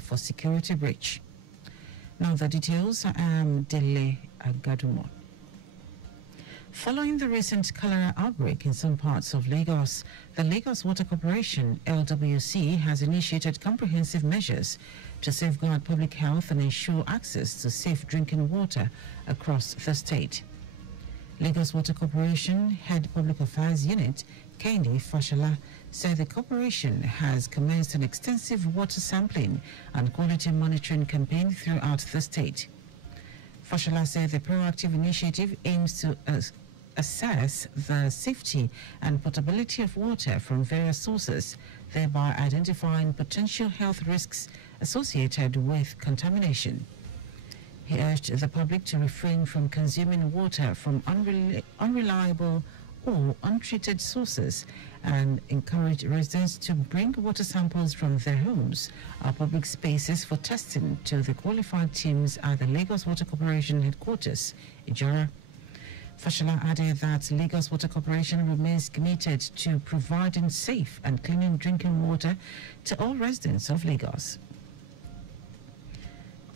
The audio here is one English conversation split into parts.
for security breach. Now the details. I am Dele Agadumo. Following the recent cholera outbreak in some parts of Lagos, the Lagos Water Corporation, LWC, has initiated comprehensive measures to safeguard public health and ensure access to safe drinking water across the state. Lagos Water Corporation Head Public Affairs Unit, Kehinde Fashola, said the corporation has commenced an extensive water sampling and quality monitoring campaign throughout the state. Fashola said the proactive initiative aims to assess the safety and potability of water from various sources, thereby identifying potential health risks associated with contamination. He urged the public to refrain from consuming water from unreliable or untreated sources and encourage residents to bring water samples from their homes or public spaces for testing to the qualified teams at the Lagos Water Corporation headquarters, Ijara. Fashola added that Lagos Water Corporation remains committed to providing safe and clean drinking water to all residents of Lagos.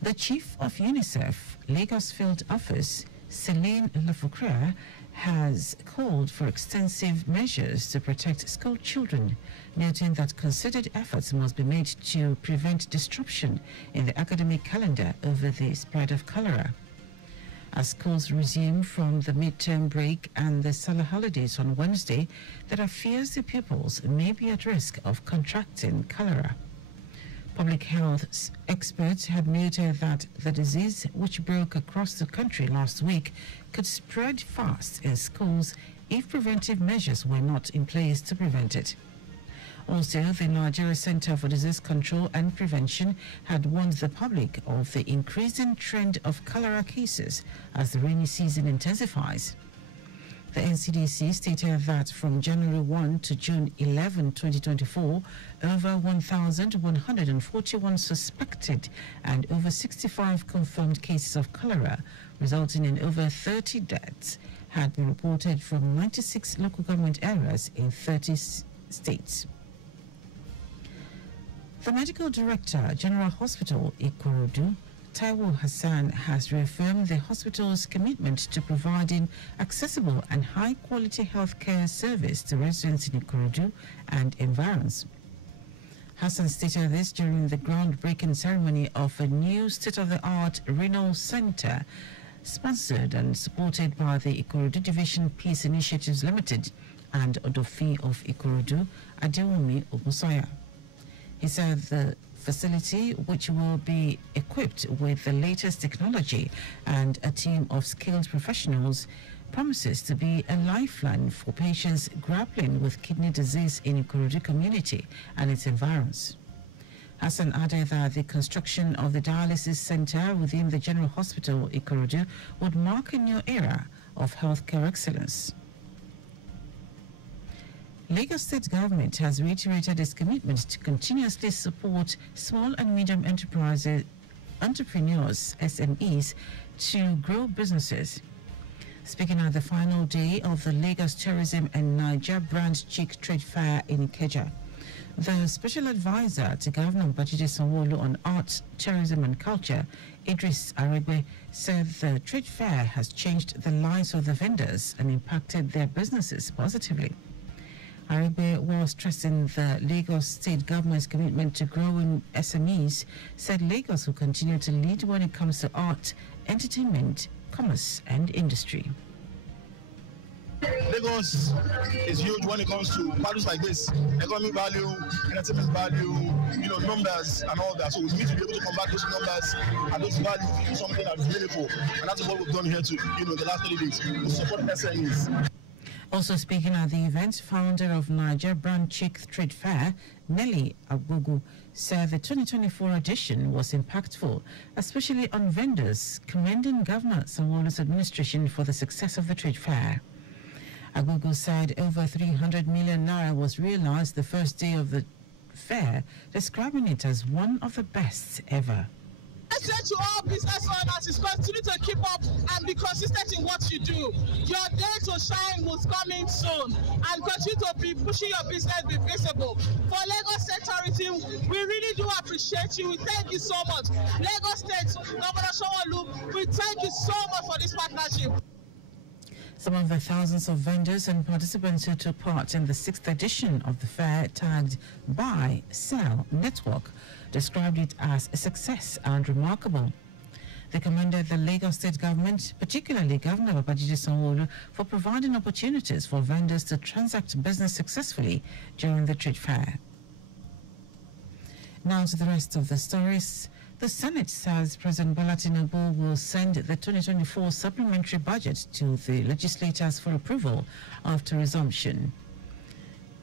The Chief of UNICEF Lagos Field Office, Celine Lafoucreur, has called for extensive measures to protect school children, noting that concerted efforts must be made to prevent disruption in the academic calendar over the spread of cholera. As schools resume from the midterm break and the summer holidays on Wednesday, there are fears the pupils may be at risk of contracting cholera. Public health experts had noted that the disease, which broke across the country last week, could spread fast in schools if preventive measures were not in place to prevent it. Also, the Nigeria Center for Disease Control and Prevention had warned the public of the increasing trend of cholera cases as the rainy season intensifies. The NCDC stated that from January 1 to June 11, 2024, over 1,141 suspected and over 65 confirmed cases of cholera, resulting in over 30 deaths, had been reported from 96 local government areas in 30 states. The Medical Director, General Hospital, Ikorodu, Taiwo Hassan, has reaffirmed the hospital's commitment to providing accessible and high-quality healthcare service to residents in Ikorodu and environs. Hassan stated this during the groundbreaking ceremony of a new state-of-the-art renal center, sponsored and supported by the Ikorodu Division Peace Initiatives Limited and Odofi of Ikorodu, Adewumi Ogusoya. He said the facility, which will be equipped with the latest technology and a team of skilled professionals, promises to be a lifeline for patients grappling with kidney disease in Ikorodu community and its environs. Hassan added that the construction of the dialysis center within the General Hospital Ikorodu would mark a new era of healthcare excellence. Lagos State Government has reiterated its commitment to continuously support small and medium entrepreneurs, SMEs, to grow businesses. Speaking at the final day of the Lagos Tourism and Niger Brand Chic Trade Fair in Ikeja, the Special Advisor to Governor Babajide Sanwo-Olu on Arts, Tourism and Culture, Idris Aregbe, said the trade fair has changed the lives of the vendors and impacted their businesses positively. Aregbe, while stressing the Lagos State Government's commitment to growing SMEs, said Lagos will continue to lead when it comes to art, entertainment, commerce and industry. Lagos is huge when it comes to values like this: economic value, entertainment value, numbers and all that. So we need to be able to combat those numbers and those values into something that is meaningful. And that's what we've done here too, the last 30 days to support SMEs. Also speaking at the event, founder of Niger Brand Chic Trade Fair, Dele Agadumo, said the 2024 edition was impactful, especially on vendors, commending Governor Sanwo-Olu's administration for the success of the trade fair. Agadumo said over 300 million naira was realized the first day of the fair, describing it as one of the best ever. Message to all business owners is continue to keep up and be consistent in what you do. Your day to shine will come in soon, and continue to be pushing your business, be visible. For Lagos State Tourism, we really do appreciate you. We thank you so much. Lagos State Governor Sanwo-Olu, we thank you so much for this partnership. Some of the thousands of vendors and participants who took part in the 6th edition of the fair, tagged Buy, Sell, Network, described it as a success and remarkable. They commended the Lagos State government, particularly Governor Babajide Sanwo-Olu, for providing opportunities for vendors to transact business successfully during the trade fair. Now to the rest of the stories. The Senate says President Bola Tinubu will send the 2024 supplementary budget to the legislators for approval after resumption.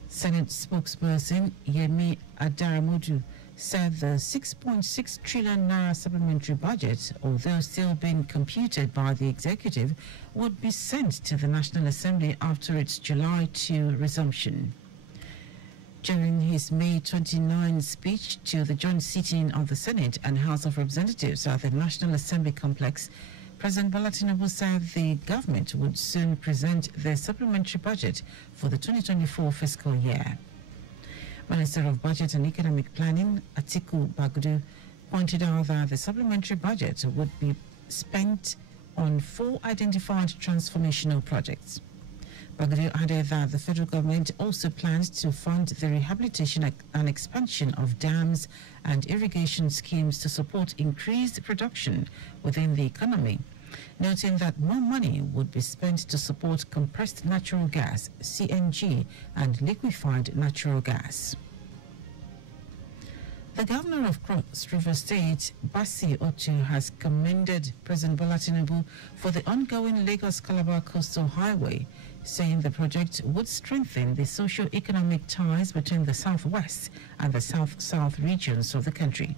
Senate spokesperson Yemi Adaramodu said the 6.6 trillion naira supplementary budget, although still being computed by the executive, would be sent to the National Assembly after its July 2 resumption. During his May 29 speech to the joint sitting of the Senate and House of Representatives at the National Assembly complex, President Bola Tinubu said the government would soon present the supplementary budget for the 2024 fiscal year. Minister of Budget and Economic Planning, Atiku Bagudu, pointed out that the supplementary budget would be spent on 4 identified transformational projects. Bagudu added that the federal government also plans to fund the rehabilitation and expansion of dams and irrigation schemes to support increased production within the economy, noting that more money would be spent to support compressed natural gas, CNG, and liquefied natural gas. The governor of Cross River State, Basi Otu, has commended President Bola Tinubu for the ongoing Lagos-Calabar Coastal Highway, saying the project would strengthen the socio-economic ties between the southwest and the south-south regions of the country.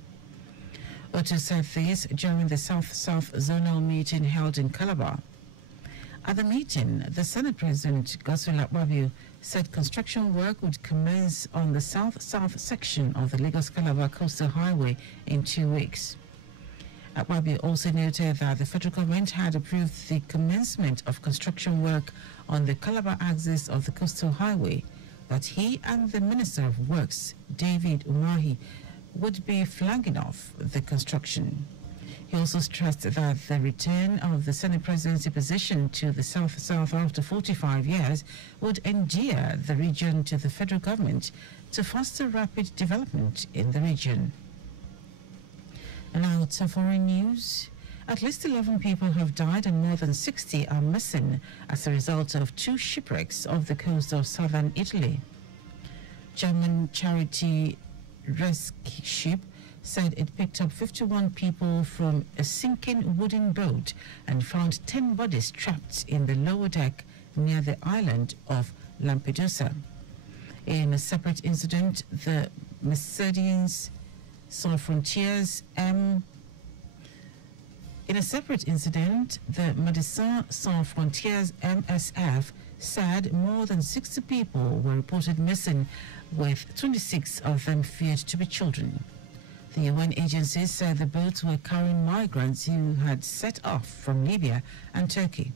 Otu said this during the South-South zonal meeting held in Calabar. At the meeting, the Senate President, Godswill Akpabio, said construction work would commence on the south-south section of the Lagos-Calabar Coastal Highway in 2 weeks. Akpabio also noted that the federal government had approved the commencement of construction work on the Calabar axis of the Coastal Highway, that he and the Minister of Works, David Umahi, would be flagging off the construction. He also stressed that the return of the Senate presidency position to the South-South after 45 years would endear the region to the federal government to foster rapid development in the region. And now to foreign news. At least 11 people have died and more than 60 are missing as a result of 2 shipwrecks off the coast of southern Italy. German charity rescue ship said it picked up 51 people from a sinking wooden boat and found 10 bodies trapped in the lower deck near the island of Lampedusa. In a separate incident, the Mercedes Sans Frontières Médecins Sans Frontières MSF said more than 60 people were reported missing, with 26 of them feared to be children. The UN agency said the boats were carrying migrants who had set off from Libya and Turkey.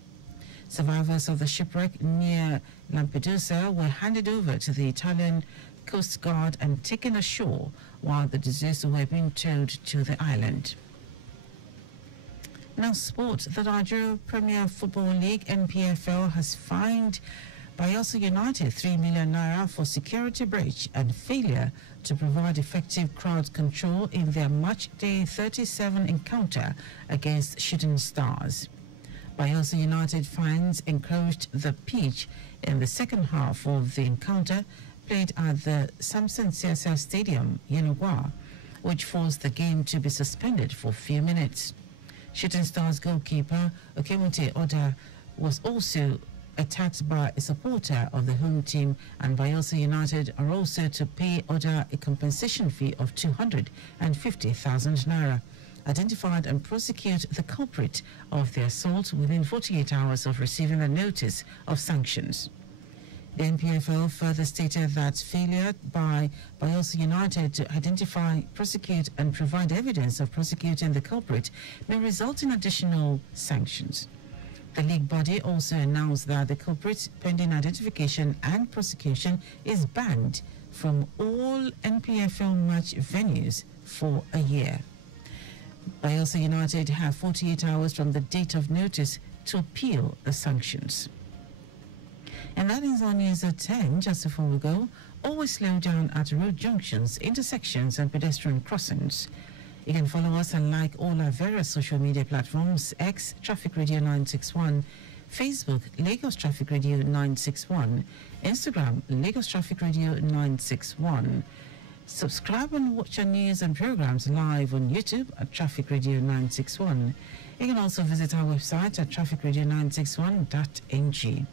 Survivors of the shipwreck near Lampedusa were handed over to the Italian Coast Guard and taken ashore while the deceased were being towed to the island. Now sport. The Nigeria Premier Football League (NPFL) has fined Bayelsa United 3 million naira for security breach and failure to provide effective crowd control in their match day 37 encounter against Shooting Stars. Bayelsa United fines encroached the pitch in the second half of the encounter played at the Samson CSL Stadium, Yenagoa, which forced the game to be suspended for a few minutes. Shooting Stars goalkeeper Okemute Oda was also attacked by a supporter of the home team, and Bayelsa United are also to pay Oda a compensation fee of 250,000 naira, identified and prosecute the culprit of the assault within 48 hours of receiving a notice of sanctions. The NPFL further stated that failure by Bayelsa United to identify, prosecute and provide evidence of prosecuting the culprit may result in additional sanctions. The league body also announced that the culprit, pending identification and prosecution, is banned from all NPFL match venues for a year. Bayelsa United have 48 hours from the date of notice to appeal the sanctions. And that is on news at 10. Just before we go, always slow down at road junctions, intersections and pedestrian crossings. You can follow us and like all our various social media platforms: X, Traffic Radio 961, Facebook, Lagos Traffic Radio 961, Instagram, Lagos Traffic Radio 961. Subscribe and watch our news and programs live on YouTube at Traffic Radio 961. You can also visit our website at trafficradio961.ng.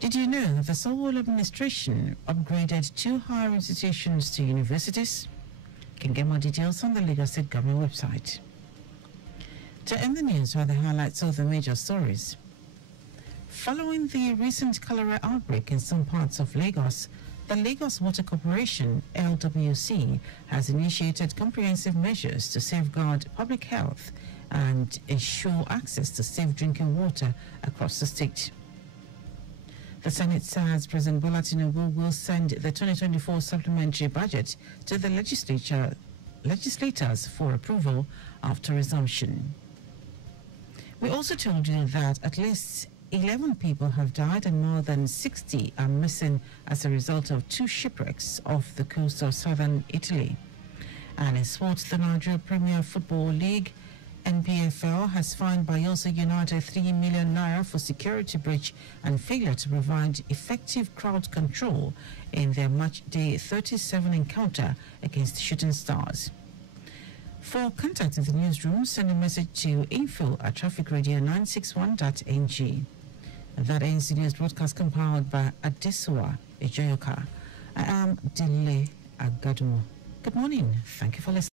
Did you know that the Sowell administration upgraded 2 higher institutions to universities? You can get more details on the Lagos State Government website. To end the news are the highlights of the major stories. Following the recent cholera outbreak in some parts of Lagos, the Lagos Water Corporation, LWC, has initiated comprehensive measures to safeguard public health and ensure access to safe drinking water across the state. The Senate says President Bola Tinubu will send the 2024 supplementary budget to the legislators for approval after resumption. We also told you that at least 11 people have died and more than 60 are missing as a result of 2 shipwrecks off the coast of southern Italy. And in sports, the Nigeria Premier Football League, NPFL, has fined Bayelsa United 3 million naira for security breach and failure to provide effective crowd control in their match day 37 encounter against Shooting Stars. For contact in the newsroom, send a message to info@trafficradio961.ng. That ends the news broadcast compiled by Adesuwa Ejoyoka. I am Dele Agadumo. Good morning. Thank you for listening.